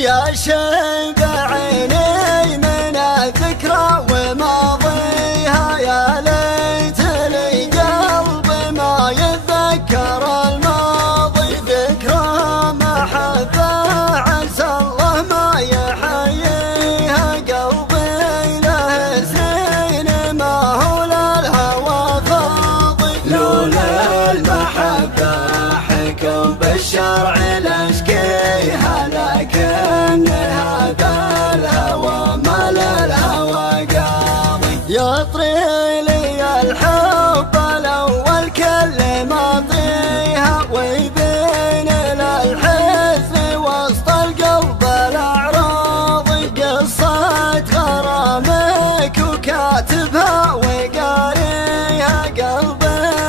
يا شيب عيني من الذكرى وماضيها، يا ليت لي قلبي ما يتذكر الماضي. ذكرى محبة عسى الله ما يحييها، قلبي له سنين ما هو للهوى فاضي. لولا المحبة حكم بالشرع لاشكيها، لكن هذا الهوى ما للهوى قاضي. يطري لي الحب الأول كل ماضيها، ويبين للحزن وسط القلب الأعراضي. قصة غرامك وكاتبها وقاريها، قلب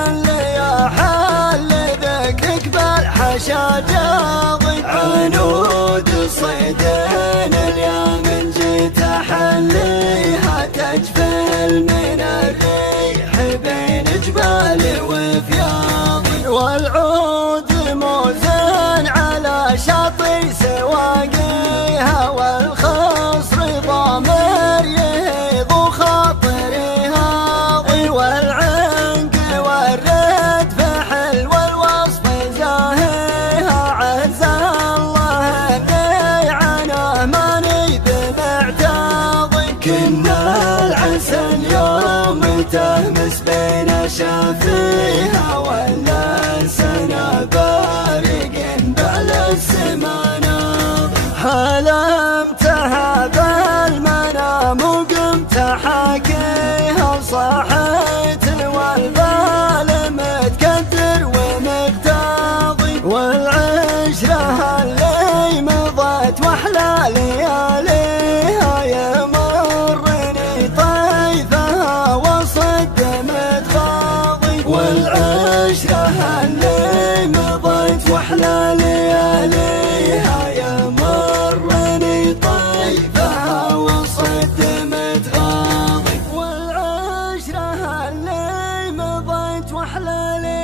اللي يحل ذكرك بالحشا جاضي. عنود صيدين اليوم جيت احليها، تجفل من الريح بين جبالي وفياضي. والعود موزن على شاطئ سواقيها، والخصر ضامر يهيض خاطري هاضي. والعنق والرد فحل والوصف زاهيها، عز الله اني عنه ماني بمعتاضي. كنا العسل يوم تهمس بين شافيها، ولا سنة بارق بعلى السمانة. حلمت هذا المنام وقمت حاكيها، صحيت والبال متكدر ومغتاضي. والعشرة اللي مضت واحلى لياليها، يمرني طيفها وصد متغاضي. والعشرة اللي مضت واحلى لياليها، يمرني طيفها وصد متغاضي. والعشرة اللي مضت واحلى لياليها.